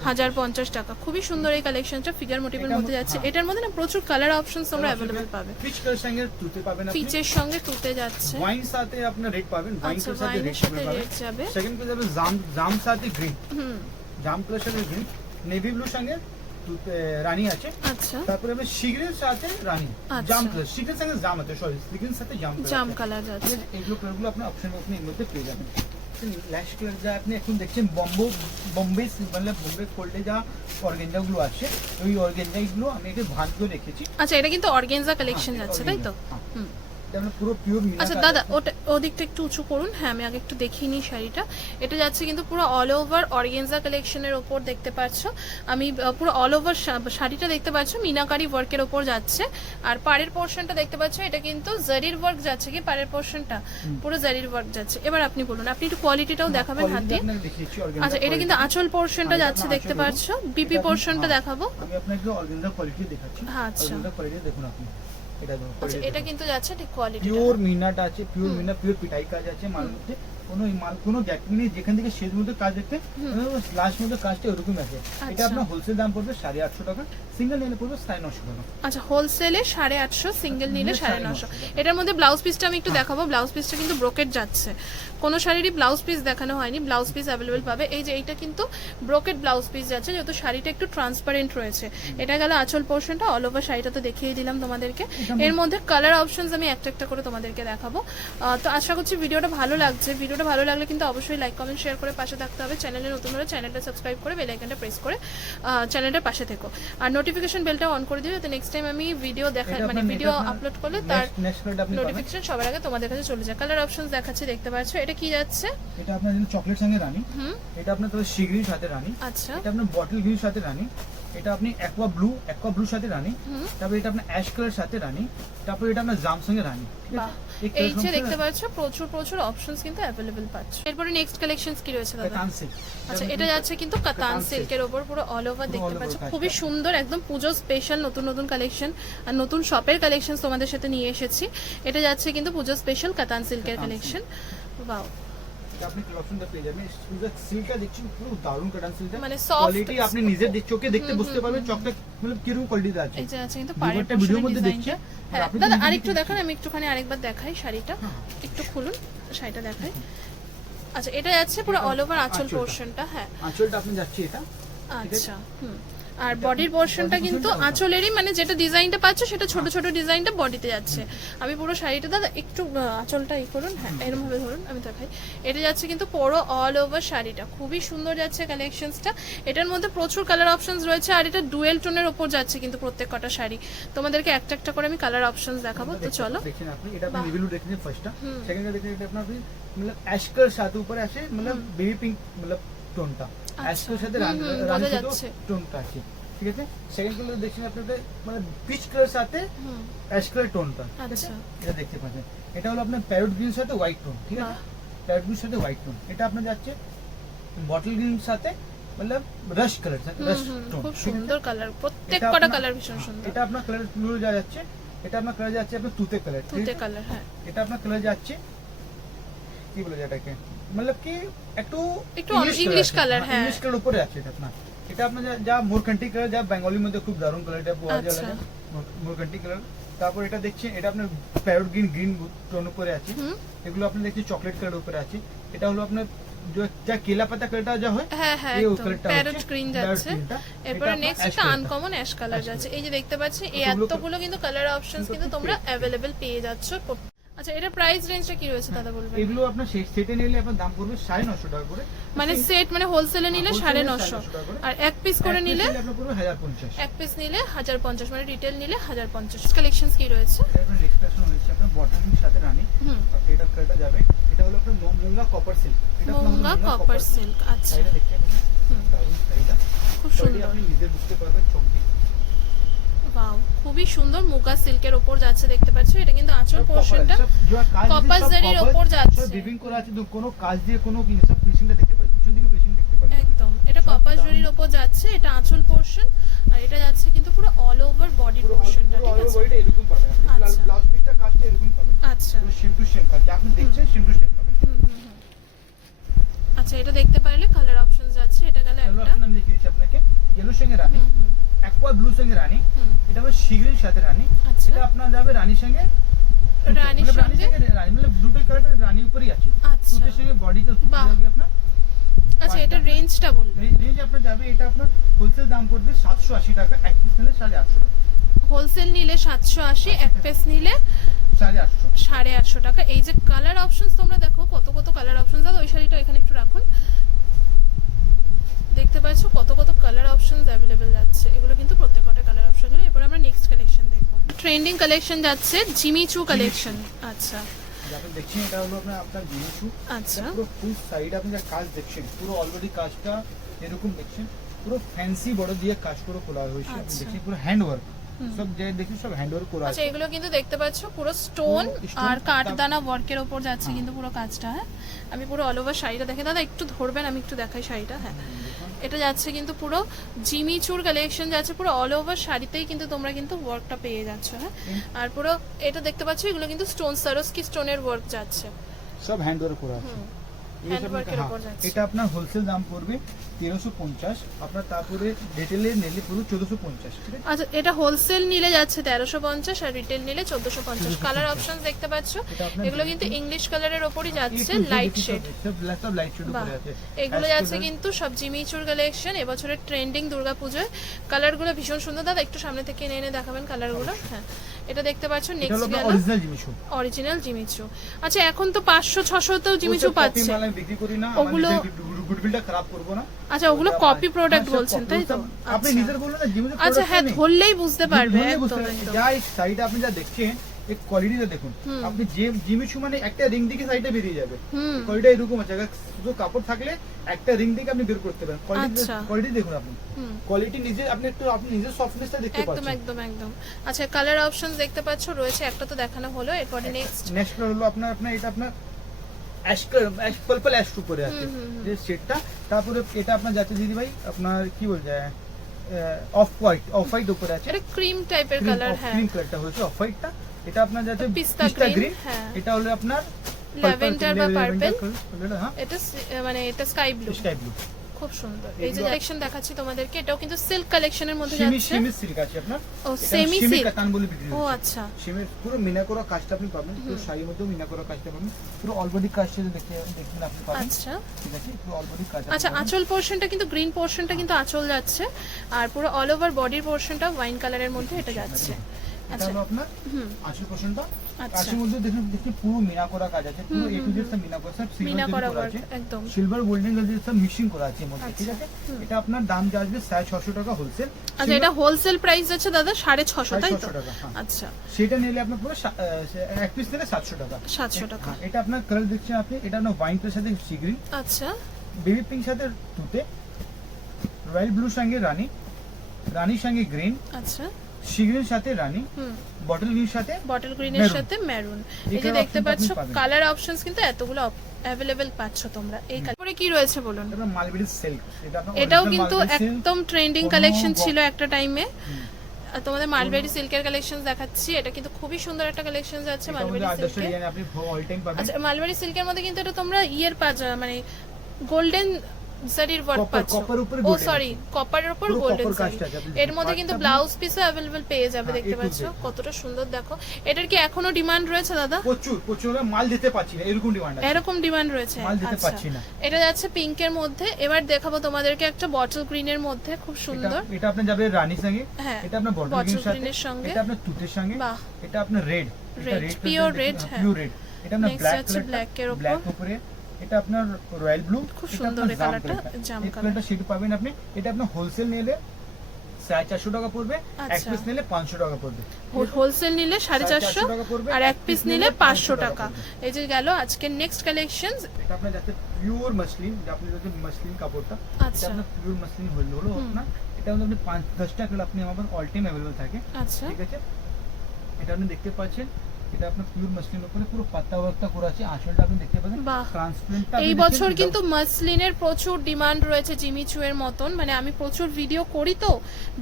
হাজার পঞ্চাশ। টাকা। খুবই সুন্দর এই কালেকশনটা ফিগার মোটিভের মধ্যে যাচ্ছে। হ্যাঁ। এটার মধ্যে না প্রচুর কালার অপশনস তোমরা অ্যাভেলেবেল পাবে। পিচ কালার সঙ্গে তুতে পাবেন আপনি। পিচের সঙ্গে তুতে যাচ্ছে। ওয়াইন সাথে আপনার রেড পাবেন। ওয়াইন আচ্ছা সাথে রেড পাবেন যাবে। সেকেন্ড পেয়ে যাবে জাম জাম সাথে গ্রিন হুম। জাম কালার সাথে গ্রিন নেভি ব্লু সঙ্গে রানী আছে। আচ্ছা। তারপরে আমি শিগরের সাথে রানী। আচ্ছা। জাম কালার শিগরের সঙ্গে জাম আছে সরি শিগরের সাথে জাম জাম কালার আছে। এইগুলো কালারগুলো আপনার অপশন আপনি এর মধ্যে পেয়ে যাবেন। ল্যাশ কালার যা আপনি এখন দেখছেন বম্বো বোম্বে মানে বোম্বে কোল্ডে যা অর্গেঞ্জাগুলো আছে ওই অর্গেঞ্জাগুলো আমি একে ভাগ করে রেখেছি। আচ্ছা এটা কিন্তু অর্গেনজা কালেকশন যাচ্ছে তাই তো? হ্যাঁ। হুম। আচ্ছা দাদা ওটা ওদিকটা একটু উঁচু করুন। হ্যাঁ আমি আগে একটু দেখিয়ে নিই শাড়িটা। এটা যাচ্ছে কিন্তু পুরো অল ওভার অর্গেনজা কালেকশনের ওপর দেখতে পাচ্ছ। আমি পুরো অল ওভার শাড়িটা দেখতে পাচ্ছ। মিনাকারি ওয়ার্কের ওপর যাচ্ছে। আর পাড়ের পোর্শনটা দেখতে পাচ্ছ এটা কিন্তু জারির ওয়ার্ক যাচ্ছে কি পাড়ের পোর্শনটা পুরো জারির ওয়ার্ক যাচ্ছে। এবার আপনি বলুন আপনি একটু কোয়ালিটিটাও দেখাবেন হাত। আচ্ছা এটা কিন্তু আঁচল পোর্শনটা যাচ্ছে দেখতে পাচ্ছ। বিপি পোর্শনটা হ্যাঁ। দেখাবো। আমি আপনাকে অর্গেঞ্জা কোয়ালিটি দেখাচ্ছি। আচ্ছা। কোয়ালিটি দেখুন আপনি। এটা আচ্ছা এটা কিন্তু যাচ্ছে ঠিক কোয়ালিটি পিওর মিনাট আছে পিওর। মিনা পিওর পিটাই কাজ আছে মাল মধ্যে। কোনো মাল কোনো গ্যাপ নেই যেখান থেকে শেষ মধ্যে কাজ দেখতে লাস্ট মধ্যে কাজটা এরকম আছে। এটা আচ্ছা। আপনার হোলসেল দাম পড়বে সাড়ে আটশো টাকা সিঙ্গেল নিলে পড়বে সাড়ে নশো টাকা। আচ্ছা হোলসেলে সাড়ে আটশো সিঙ্গেল নিলে সাড়ে নশো। এটার মধ্যে ব্লাউজ পিসটা আমি একটু দেখাবো। ব্লাউজ পিসটা কিন্তু ব্রোকেট যাচ্ছে। কোনো শাড়িরই ব্লাউজ পিস দেখানো হয়নি। ব্লাউজ পিস অ্যাভেলেবেল পাবে। এই যে এইটা কিন্তু ব্রোকেট ব্লাউজ পিস যাচ্ছে যেহেতু শাড়িটা একটু ট্রান্সপারেন্ট রয়েছে। এটা গেল আঁচল পোর্শনটা অল ওভার শাড়িটা তো দেখিয়ে দিলাম তোমাদেরকে। এর মধ্যে কালার অপশনস আমি একটা একটা করে তোমাদেরকে দেখাবো। তো আশা করছি ভিডিওটা ভালো লাগছে। ভিডিওটা ভালো লাগলে কিন্তু অবশ্যই লাইক কমেন্ট শেয়ার করে পাশে থাকতে হবে। চ্যানেলে নতুন হলে চ্যানেলটা সাবস্ক্রাইব করে বেল আইকনটা প্রেস করে চ্যানেলটার পাশে থেকো। আর নোটিফিকেশন বেলটা অন করে দিও যাতে নেক্সট টাইম আমি ভিডিও দেখা মানে ভিডিও আপলোড করলে তার নোটিফিকেশন সবার আগে তোমাদের কাছে চলে যায়। কালার অপশন দেখাচ্ছে দেখতে পাচ্ছ। এটা কি যাচ্ছে? এটা আপনার জন্য চকলেট সঙ্গে রানী। হুম। এটা আপনার তবে শিগরির সাথে রানি। আচ্ছা। এটা আপনার বটল গ্রিন সাথে রানী। এটা আপনি অ্যাকোয়া ব্লু অ্যাকোয়া ব্লু সাথে রানী। হুম। তারপরে এটা আপনার অ্যাশ কালার সাথে রানী। তারপরে এটা আপনার জাম সঙ্গে রানী। ঠিক আছে? এই যে দেখতে পাচ্ছ প্রচুর প্রচুর অপশনস কিন্তু অ্যাভেলেবেল পাচ্ছ। এরপরে নেক্সট কালেকশনস কি রয়েছে দাদা? আচ্ছা এটা যাচ্ছে কিন্তু কাতান সিল্কের ওপর পুরো অল ওভার দেখতে পাচ্ছ। খুবই সুন্দর একদম পুজো স্পেশাল নতুন নতুন কালেকশন আর নতুন শপের কালেকশন তোমাদের সাথে নিয়ে এসেছি। এটা যাচ্ছে কিন্তু পুজো স্পেশাল কাতান সিল্কের কালেকশন বাও এটা আপনি কালেকশনটা পেয়ে যাবেন। পুরো সিল্কটা দেখছেন পুরো দারুণ কাটান সিল্কটা মানে কোয়ালিটি আপনি নিজের চোখে দেখতে বুঝতে পারবেন চকটা মানে কীরকম কোয়ালিটি আছে। এই যে আছে কিন্তু পাড়ের ভিডিওটা ভিডিওর মধ্যে দেখছি হ্যাঁ দাদা আরেকটু দেখান আমি একটুখানি আরেকবার দেখাই শাড়িটা। হ্যাঁ। একটু খুলুন শাড়িটা দেখাই। আচ্ছা এটা যাচ্ছে পুরো অল ওভার আঁচল। পোর্শনটা হ্যাঁ। আঁচলটা আপনি যাচ্ছে এটা। আচ্ছা হুম। আর বডির পোর্শনটা body কিন্তু portion টা আলাদা। আঁচলেরই মানে যেটা ডিজাইনটা পাচ্ছ সেটা ছোট ছোট ডিজাইনটা বডিতে যাচ্ছে আমি পুরো শাড়িটা দাদা একটু আহ, আঁচলটা ই করুন হ্যাঁ এরকম ভাবে ধরুন আমি দেখাই এটা যাচ্ছে কিন্তু পুরো অল ওভার শাড়িটা খুবই সুন্দর যাচ্ছে কালেকশনসটা এটার মধ্যে প্রচুর কালার অপশনস রয়েছে আর এটা ডুয়েল টোনের ওপর যাচ্ছে কিন্তু প্রত্যেক কটা শাড়ি তোমাদেরকে একটা একটা করে আমি কালার অপশনস দেখাবো তো চলো দেখছেন আপনি এটা আপনি বাহ। রিভিউ দেখেছেন ফার্স্টটা হুম। সেকেন্ডটা দেখেন এটা আপনার আপনি मतलब ऐश कलर সাথে উপরে আসে मतलब বেবি পিঙ্ক मतलब টোনটা। অ্যাশের সাথে রানি টোনটা আছে ঠিক আছে? সেকেন্ড কালার দেখছেন আপনাদের মানে পিচ কালার সাথে অ্যাশ কালার টোনটা। এটা দেখতে পাচ্ছেন। এটা হলো আপনার প্যারট গ্রিন সাথে হোয়াইট টোন ঠিক আছে? প্যারট গ্রিন সাথে হোয়াইট টোন এটা আপনার যাচ্ছে বটল গ্রিন সাথে মানে রাশ কালার রাশ টোন সুন্দর কালার প্রত্যেকটা কালার ভীষণ হ্যাঁ, সুন্দর। এটা আপনার কালারগুলো যা যাচ্ছে এটা আপনার কালার যাচ্ছে আপনার তুতে কালার তুতে কালার হ্যাঁ। এটা আপনার কালার যাচ্ছে কি বলে এটাকে? मतलब কি একটু একটু English color, হ্যাঁ। ইংলিশ কালার উপরে আছে এটা আপনার এটা আপনার যা- যা মোরকান্টি কালার যা বেঙ্গলির মধ্যে খুব দারুণ কালার এটা পাওয়া যায় আচ্ছা। মোরকান্টি কালার তারপর এটা দেখছেন এটা আপনার প্যারট গ্রিন গ্রিন টোন উপরে আছে হুম এগুলো আপনি দেখছেন চকলেট কালার উপরে আছে এটা হলো আপনার যে- যা কেলা পাতা কালারটা যা হয় হ্যাঁ হ্যাঁ এই একদম কালারটা প্যারট হচ্ছে গ্রিন parrot যাচ্ছে greenটা। এরপরে এটা নেক্সট আপনার একটা ash colourটা। Uncommon ash colour Ash যাচ্ছে এই যে দেখতে পাচ্ছি এই কতগুলো এতগুলো কিন্তু কালার অপশনস কিন্তু তোমরা অ্যাভেলেবেল পেয়ে যাচ্ছ আচ্ছা এটা প্রাইস রেঞ্জটা কি রয়েছে দাদা বলবেন? এগুলো আপনার সেটে নিলে আপনার দাম পড়বে সাড়ে নশো টাকা করে। মানে সেট মানে হোলসেলে নিলে wholesale সাড়ে নশো। টাকা করে। আর এক পিস করে নিলে আপনার পড়বে এক পিস নিলে হাজার পঞ্চাশ মানে রিটেল নিলে হাজার পঞ্চাশ। কালেকশন কি রয়েছে? আপনার এক্সপ্রেশন হয়েছে আপনার বটমের সাথে রানি। আর এটা কালারটা যাবে? এটা হলো আপনার মুঙ্গা কপার সিল্ক এটা মুঙ্গা কপার সিল্ক আচ্ছা। শাড়িটা দেখতে পাবেন। খুব সুন্দর। আপনি নিজে বুঝতে পারবেন চোখ দিয়ে। ওয়াও খুবই সুন্দর মুগা সিল্কের ওপর যাচ্ছে দেখতে পাচ্ছ? এটা কিন্তু আঁচল পোর্শনটা কপার জারির ওপর যাচ্ছে। ডিভিং করা আছে কোনো কাজ দিয়ে কোনো সব ফিনিশিংটা দেখতে পাবেন পিছন দিকে ফিনিশিং দেখতে পাবেন একদম এটা কপার। জরির ওপর যাচ্ছে এটা আঁচল পোর্শন আর এটা যাচ্ছে কিন্তু পুরো অল ওভার বডি পুরো পোর্শনটা ঠিক আছে? এটা এরকম পাবেন আপনি। আচ্ছা। ব্লাউজ পিসটা কাজটা এরকম পাবেন। আচ্ছা। সেম টু সেম কাজ আপনি দেখছেন সেম টু সেম পাবেন। আচ্ছা এটা দেখতে পারলে কালার অপশন যাচ্ছে এটা গেল একটা। আমি দেখিয়ে দিচ্ছি আপনাকে। ইয়েলো সঙ্গে রানী। অ্যাকোয়া ব্লু সঙ্গে রানী এটা আমার সাথে রানী। আচ্ছা। এটা আপনার যাবে রানীর সঙ্গে রানীর মানে সঙ্গে রানী মানে দুটোই কালার রানীর উপরেই আছে। আচ্ছা। সঙ্গে বডিতে বাহ। যাবে আপনার। আচ্ছা এটা রেঞ্জটা রেঞ্জ আপনার যাবে এটা আপনার হোলসেল দাম পড়বে সাতশো আশি টাকা এক পিস নিলে সাড়ে আটশো টাকা। হোলসেল নিলে সাতশো আশি এক পিস নিলে সাড়ে আটশো। সাড়ে আটশো টাকা। এই যে কালার অপশনস তোমরা দেখো কত কত কালার অপশনস দাদা ওই শাড়িটা এখানে একটু রাখুন। দেখতে পাচ্ছ কত কত কালার অপশনস অ্যাভেলেবেল যাচ্ছে। এগুলো কিন্তু প্রত্যেকটা কালার অপশন হলো এবার আমরা নেক্সট কালেকশন দেখব। ট্রেন্ডিং কালেকশন যাচ্ছে জিমি চু কালেকশন আচ্ছা। আপনি দেখছেন এটা হলো আপনার আপনার জিনিসু আচ্ছা। পুরো ফুল সাইড আপনি যা কাজ দেখছেন পুরো অলরেডি কাজটা এরকম দেখছেন পুরো ফ্যান্সি বড় দিয়ে কাজ করে খোলা হয়েছে। আপনি আচ্ছা। দেখছেন পুরো হ্যান্ড ওয়ার্ক। সব যে দেখছেন সব হ্যান্ড ওয়ার্ক করা আচ্ছা এগুলো কিন্তু দেখতে পাচ্ছ পুরো স্টোন আর কাঠদানা ওয়ার্কের ওপর যাচ্ছে হ্যাঁ। কিন্তু পুরো কাজটা হ্যাঁ? আমি পুরো অল ওভার শাড়িটা দেখে দাদা একটু ধরবেন আমি একটু দেখাই শাড়িটা হ্যাঁ? এটা যাচ্ছে কিন্তু পুরো জিমিচুর কালেকশন যাচ্ছে পুরো অল ওভার শাড়িতেই কিন্তু তোমরা কিন্তু ওয়ার্কটা পেয়ে যাচ্ছ হ্যাঁ? আর পুরো এটা দেখতে পাচ্ছ এগুলো কিন্তু স্টোন সারোস্কি স্টোনের ওয়ার্ক যাচ্ছে। সব হ্যান্ড ওয়ার্ক করা আছে। হ্যাঁ। এটা আপনার হোলসেল দাম পড়বে তেরোশো পঞ্চাশ আপনার তারপরে রিটেলে নিলে পুরো চোদ্দশো পঞ্চাশ আচ্ছা এটা হোলসেল নিলে যাচ্ছে তেরোশো পঞ্চাশ আর রিটেল নিলে চোদ্দশো পঞ্চাশ। কালার অপশন দেখতে পাচ্ছ? এগুলো কিন্তু ইংলিশ কালারের ওপরই যাচ্ছে লাইট শেড সব লাইট শেড এগুলো যাচ্ছে কিন্তু সব জিমিচুর কালেকশন এবছরের ট্রেন্ডিং দুর্গাপুজোয়। কালারগুলো ভীষণ সুন্দর। দাদা একটু সামনে থেকে এনে এনে দেখাবেন কালারগুলো হ্যাঁ। এটা দেখতে পাচ্ছ নেক্সট গেল অরিজিনাল জিমিচু আচ্ছা এখন তো পাঁচশো ছশোতেও জিমিচু ওসব পাচ্ছে। ওগুলো- গুডবিলটা খারাপ করব না। আচ্ছা ওগুলো কপি প্রোডাক্ট বলছেন তাই তো? আপনি আচ্ছা। নিজের বলুন না জিমিচু আচ্ছা হ্যাঁ ধরলেই বুঝতে পারবে একদম বুঝতে পারবে। একদম। যা এই সাইডে আপনি যা দেখছেন এই কোয়ালিটিটা দেখুন। আপনি যে জিমিচু মানে একটা রিং দিকে সাইডে বেরিয়ে যাবে। কোয়ালিটি এরকম আছে। শুধু কাপড় থাকলে একটা রিং দিকে আপনি বের করতে পারেন। কোয়ালিটি আচ্ছা। কোয়ালিটি দেখুন আপনি। কোয়ালিটি নিজে আপনি একটু আপনি নিজের সফটনেসটা দেখতে পাচ্ছেন। একদম একদম। আচ্ছা কালার অপশন দেখতে পাচ্ছ? রয়েছে একটা তো দেখানো হলো এরপরে নেক্সট নেক্সট হলো আপনার আপনার এটা আপনার অ্যাশ অ্যাশ পার্পল অ্যাশ উপরে আছে। যে সেটটা তারপরে এটা আপনার যাচ্ছে দিদি ভাই আপনার কি বল যায় অফ হোয়াইট অফ হোয়াইট উপরে আছে। এটা ক্রিম টাইপের কালার হ্যাঁ। ক্রিম কালারটা হয়েছে অফ হোয়াইটটা এটা আপনার যাচ্ছে পিস্তা গ্রিন হ্যাঁ। এটা হলো আপনার ল্যাভেন্ডার বা পার্পল এটা মানে এটা স্কাই ব্লু স্কাই ব্লু খুব সুন্দর। এই যে কালেকশন দেখাচ্ছি তোমাদেরকে এটাও কিন্তু সিল্ক কালেকশনের মধ্যে যাচ্ছে। সেমি সিল্ক আছে আপনার। ও সেমি সিল্ক বিক্রি ও আচ্ছা। সেমি পুরো মিনা করা কাজটা আপনি পাবেন। পুরো শাড়ির মিনা করা কাজটা পাবেন। পুরো কাজটা দেখতে দেখবেন আপনি পাবেন। আচ্ছা। ঠিক আছে পুরো কাজ আচ্ছা। আঁচল পোর্শনটা কিন্তু গ্রিন পোর্শনটা কিন্তু আঁচল যাচ্ছে। আর পুরো অল ওভার বডির পোর্শনটা ওয়াইন কালারের মধ্যে এটা যাচ্ছে। এটা আচ্ছা হলো আপনার আচ্ছা। মধ্যে দেখুন দেখুন পুরো মিনা করা কাজ আছে পুরো এ টু জেড সব মিনা করা সব সিলভার করা করা আছে। একদম। সিলভার গোল্ডেন গোল্ডেন সব মিক্সিং করা আছে মধ্যে ঠিক আচ্ছা, আছে এটা আপনার দাম যাবে সাড়ে ছশো টাকা হোলসেল আচ্ছা এটা হোলসেল প্রাইস যাচ্ছে দাদা সাড়ে ছশো তাই তো? হ্যাঁ। আচ্ছা। সেটা নিলে আপনার পুরো এক পিস সাতশো টাকা। সাতশো টাকা। হ্যাঁ, এটা আপনার কালার দেখছেন আপনি এটা আপনার ওয়াইন সাথে আচ্ছা। বেবি পিঙ্ক সাথে তুতে রয়্যাল ব্লু সঙ্গে রানী রানীর সঙ্গে গ্রিন আচ্ছা। সিগ্রিন সাথে রানী বটল গ্রিন সাথে বটল গ্রিনের। সাথে মেরুন এই যে দেখতে পাচ্ছ কালার অপশনস কিন্তু এতগুলো অ্যাভেলেবেল পাচ্ছ তোমরা। এই কালারে কি রয়েছে বলুন? এটা মালবেরি সিল্ক এটাও কিন্তু একদম ট্রেন্ডিং কালেকশন ছিল একটা টাইমে তোমাদের মালবেরি সিল্কের কালেকশন দেখাচ্ছি। এটা কিন্তু খুবই সুন্দর একটা কালেকশন যাচ্ছে মালবেরি সিল্কের আচ্ছা মালবেরি সিল্কের মধ্যে কিন্তু এটা তোমরা ইয়ের পাজা মানে গোল্ডেন জারির ওয়ার্ক Copper- পাচ্ছ copper উপরে ও golden সরি কপারের উপর পুরো গোল্ডেন copper কাজটা আছে, আপনি এর মধ্যে পাটটা কিন্তু আপনি- ব্লাউজ পিসও अवेलेबल পেয়ে যাবে হ্যাঁ, দেখতে A to পাচ্ছ Z। কতটা সুন্দর দেখো এটার কি এখনো ডিমান্ড রয়েছে দাদা প্রচুর প্রচুর আমরা মাল দিতে পারছি না এরকম ডিমান্ড আছে এরকম ডিমান্ড রয়েছে মাল দিতে আচ্ছা পারছি না। এটা যাচ্ছে পিঙ্কের মধ্যে এবার দেখাবো তোমাদেরকে একটা বটল গ্রিনের মধ্যে খুব সুন্দর এটা- এটা আপনার যাবে রানীর সঙ্গে হ্যাঁ, এটা আপনার বটল bottle গ্রিন সাথে green এর সঙ্গে। এটা আপনার তুতের সঙ্গে বাহ। এটা আপনার রেড Red, pure red, হ্যাঁ। পিওর রেড এটা আপনার Next ব্ল্যাক যাচ্ছে black এর ওপর। ব্ল্যাক উপরে এটা আপনার রয়্যাল ব্লু খুব সুন্দর এই কালারটা, জাম কালারটা পাবেন আপনি। এটা আপনার হোলসেল নিলে সাড়ে চারশো টাকা পড়বে এক আচ্ছা। পিস নিলে পাঁচশো টাকা পড়বে। হোলসেল নিলে সাড়ে চারশো আর এক পিস নিলে পাঁচশো টাকা এই যে গেল আজকের নেক্সট কালেকশন এটা আপনার যাচ্ছে পিওর মসলিন আপনি যদি মসলিন কাপড়টা। আচ্ছা। আপনার পিওর মসলিন হলো হলো। না এটা আপনি পাঁচ দশটা কালার আপনি আমার অল টাইম অ্যাভেলেবল থাকে। আচ্ছা। ঠিক আছে? এটা আপনি দেখতে পাচ্ছেন। এটা আপনার পিওর মসলিন উপরে পুরো পাতা ওয়ার্কটা করা আছে আঁচলটা আপনি দেখতে পাচ্ছেন বাহ। এই বছর কিন্তু মাসলিনের প্রচুর ডিমান্ড রয়েছে জিমি চু এর মতন মানে আমি প্রচুর ভিডিও করি তো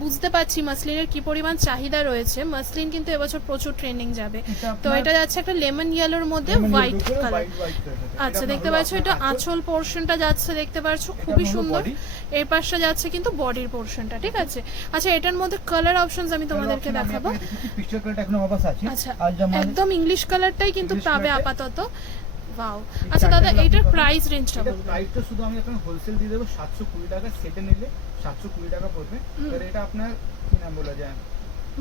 বুঝতে পারছি মাসলিনের কি পরিমাণ চাহিদা রয়েছে মাসলিন কিন্তু এবছর প্রচুর ট্রেন্ডিং যাবে তো এটা যাচ্ছে একটা লেমন ইয়েলোর মধ্যে হোয়াইট কালার। আচ্ছা দেখতে পাচ্ছ এটা আঁচল পোর্শনটা যাচ্ছে দেখতে পাচ্ছ খুবই সুন্দর। এর পাশটা যাচ্ছে কিন্তু বডির পোর্শনটা ঠিক আছে আচ্ছা এটার মধ্যে কালার অপশনস আমি তোমাদেরকে option আমি দেখাবো আপনাকে দেখিয়েছি, picture colourটা এখনো অবশ্য আছে। আচ্ছা আর যেমন একদম ইংলিশ কালারটাই কিন্তু English পাবে colourটাই। আপাতত ওয়াও এই আচ্ছা চারটে দাদা colour এইটার আপনি পাবেন। প্রাইস রেঞ্জটা এটা বলবেন প্রাইসটা শুধু আমি আপনাকে হোলসেল দিয়ে দেবো সাতশো কুড়ি টাকা সেটে নিলে সাতশো কুড়ি টাকা পড়বে হুম। এবার এটা আপনার কি নাম বলা যায়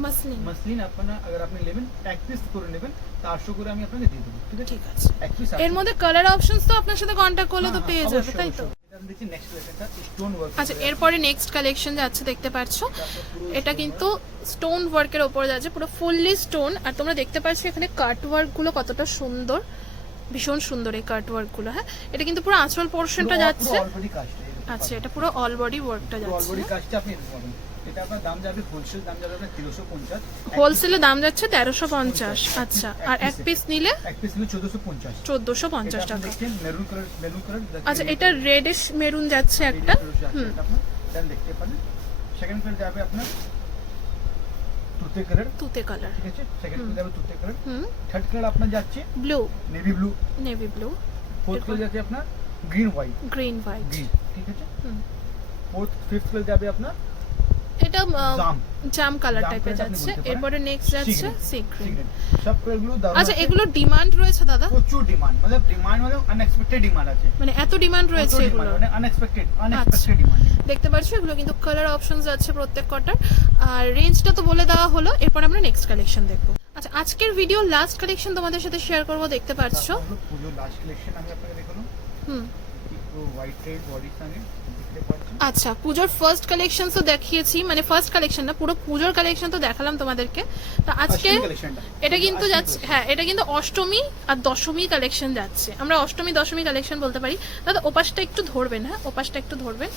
মাসলিন মসলিন আপনার अगर আপনি নেবেন এক পিস করে নেবেন চারশো করে আমি আপনাকে দিয়ে দেবো ঠিক আছে ঠিক আছে এক পিস এর মধ্যে কালার অপশনস তো আপনার সাথে কন্ট্যাক্ট করলে তো হ্যাঁ, পেয়ে যাবে তাই তো আচ্ছা এরপরে নেক্সট কালেকশন যাচ্ছে দেখতে পাচ্ছ এটা কিন্তু স্টোন ওয়ার্কের ওপরে যাচ্ছে পুরো ফুললি স্টোন আর তোমরা দেখতে পাচ্ছ এখানে কাট ওয়ার্কগুলো কতটা সুন্দর ভীষণ সুন্দর এই কাট ওয়ার্কগুলো হ্যাঁ? এটা কিন্তু পুরো আঁচল পোর্শনটা যাচ্ছে। আচ্ছা এটা পুরো অল বডি ওয়ার্কটা যাচ্ছে এটা আপনার দাম যাবে হোলসেল দাম যাবে আপনার তিনশো পঞ্চাশ। হোলসেলে দাম যাচ্ছে তেরোশো পঞ্চাশ আচ্ছা। আর এক পিস নিলে? এক পিস নিলে চোদ্দশো পঞ্চাশ। চোদ্দশো পঞ্চাশ টাকা। মেরুন কালার মেরুন কালার আচ্ছা এটা রেডিশ মেরুন যাচ্ছে একটা। হুম। দেন দেখতে পারেন সেকেন্ড কালার যাবে আপনার তুতে কালার তুতে কালার ঠিক আছে? সেকেন্ড কালার যাবে তুতে কালার হুম। থার্ড কালার আপনার যাচ্ছে blue navy blue navy blue fourth colour যাচ্ছে আপনার গ্রিন হোয়াইট গ্রিন হোয়াইট ঠিক আছে? হুম। ফোর্থ ফিফথ কালার যাবে আপনার এটা জাম। কালার টাইপের যাচ্ছে। এরপরে নেক্সট যাচ্ছে Secret, সি গ্রিন secret। সব কালারগুলো দারুণ আচ্ছা। এগুলো ডিমান্ড রয়েছে দাদা? প্রচুর ডিমান্ড মানে ডিমান্ড মানে আনএক্সপেক্টেড ডিমান্ড আছে। মানে এত ডিমান্ড রয়েছে এগুলো মানে আনএক্সপেক্টেড। আনএক্সপেক্টেড ডিমান্ড দেখতে পাচ্ছ এগুলো কিন্তু কালার অপশনস আছে প্রত্যেক কটার। আর রেঞ্জটা তো বলে দেওয়া হলো এরপর আমরা নেক্সট কালেকশন দেখব। আচ্ছা আজকের ভিডিও লাস্ট কালেকশন তোমাদের সাথে শেয়ার করব দেখতে পাচ্ছ পুজো লাস্ট কালেকশন আমি আপনাকে দেখালাম। হুম। হোয়াইট রেড সঙ্গে দেখতে আচ্ছা পুজোর ফার্স্ট কালেকশন তো দেখিয়েছি মানে ফার্স্ট কালেকশন না পুরো পুজোর কালেকশন তো দেখালাম তোমাদেরকে। তো আজকে এটা কিন্তু যাচ্ছে হ্যাঁ এটা কিন্তু অষ্টমী আর দশমী কালেকশন যাচ্ছে। আমরা অষ্টমী দশমী কালেকশন বলতে পারি। দাদা ওপাশটা একটু ধরবেন হ্যাঁ? ওপাশটা একটু ধরবেন।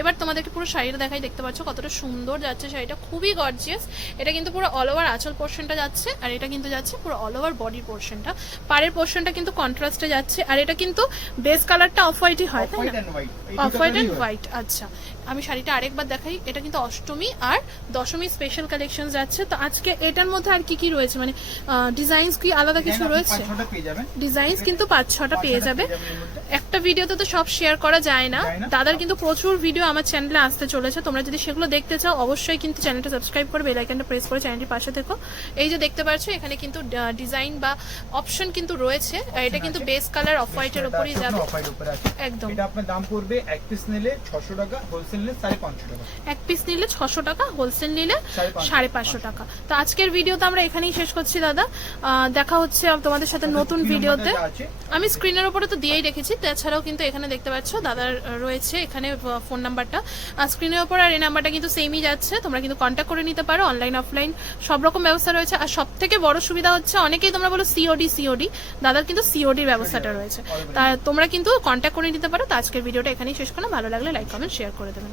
এবার তোমাদেরকে পুরো শাড়িটা দেখাই দেখতে পাচ্ছ কতটা সুন্দর যাচ্ছে শাড়িটা খুবই গর্জিয়াস এটা কিন্তু পুরো অল ওভার আঁচল পোর্শনটা যাচ্ছে আর এটা কিন্তু যাচ্ছে পুরো অল ওভার বডি পোর্শনটা পাড়ের পোর্শনটা কিন্তু কন্ট্রাস্টে যাচ্ছে আর এটা কিন্তু বেস কালারটা অফ হোয়াইটই হয় তাই হোয়াইট না অফ হোয়াইট অ্যান্ড হোয়াইট আচ্ছা আমি শাড়িটা আরেকবার দেখাই এটা কিন্তু অষ্টমী আর দশমী স্পেশাল কালেকশন যাচ্ছে। তো আজকে এটার মধ্যে আর কি কি রয়েছে? মানে ডিজাইনস কি আলাদা কিছু রয়েছে? ডিজাইনস কিন্তু পাঁচ ছটা পেয়ে যাবে। একটা ভিডিওতে তো সব শেয়ার করা যায় না। দাদার কিন্তু প্রচুর ভিডিও আমার চ্যানেলে আসতে চলেছে। তোমরা যদি সেগুলো দেখতে চাও অবশ্যই কিন্তু চ্যানেলটা সাবস্ক্রাইব করে বেল আইকনটা প্রেস করে চ্যানেলটির পাশে থেকো। এই যে দেখতে পাচ্ছ এখানে কিন্তু ডিজাইন বা অপশন কিন্তু রয়েছে। এটা কিন্তু বেস কালার অফ হোয়াইটের উপরই যাবে। একদম। এটা আপনার দাম পড়বে এক পিস নিলে ছশো টাকা হোলসেল নিলে সাড়ে পাঁচশো টাকা। এক পিস নিলে ছশো টাকা হোলসেল নিলে সাড়ে পাঁচশো। টাকা। তো আজকের ভিডিও তো আমরা এখানেই শেষ করছি দাদা। দেখা হচ্ছে তোমাদের সাথে নতুন ভিডিওতে। আমি স্ক্রিনের উপরে তো দিয়েই রেখেছি তাছাড়াও কিন্তু এখানে দেখতে পাচ্ছ দাদার রয়েছে এখানে ফোন নাম্বারটা আর স্ক্রিনের উপর আর এই নাম্বারটা কিন্তু সেমই যাচ্ছে তোমরা কিন্তু কন্ট্যাক্ট করে নিতে পারো অনলাইন অফলাইন সব রকম ব্যবস্থা রয়েছে। আর সব থেকে বড় সুবিধা হচ্ছে অনেকেই তোমরা বলো সিওডি সিওডি দাদার কিন্তু সিওডির ব্যবস্থাটা রয়েছে। তা তোমরা কিন্তু কন্ট্যাক্ট করে নিতে পারো। তো আজকের ভিডিওটা এখানেই শেষ করো ভালো লাগলে লাইক কমেন্ট শেয়ার করে দেবে।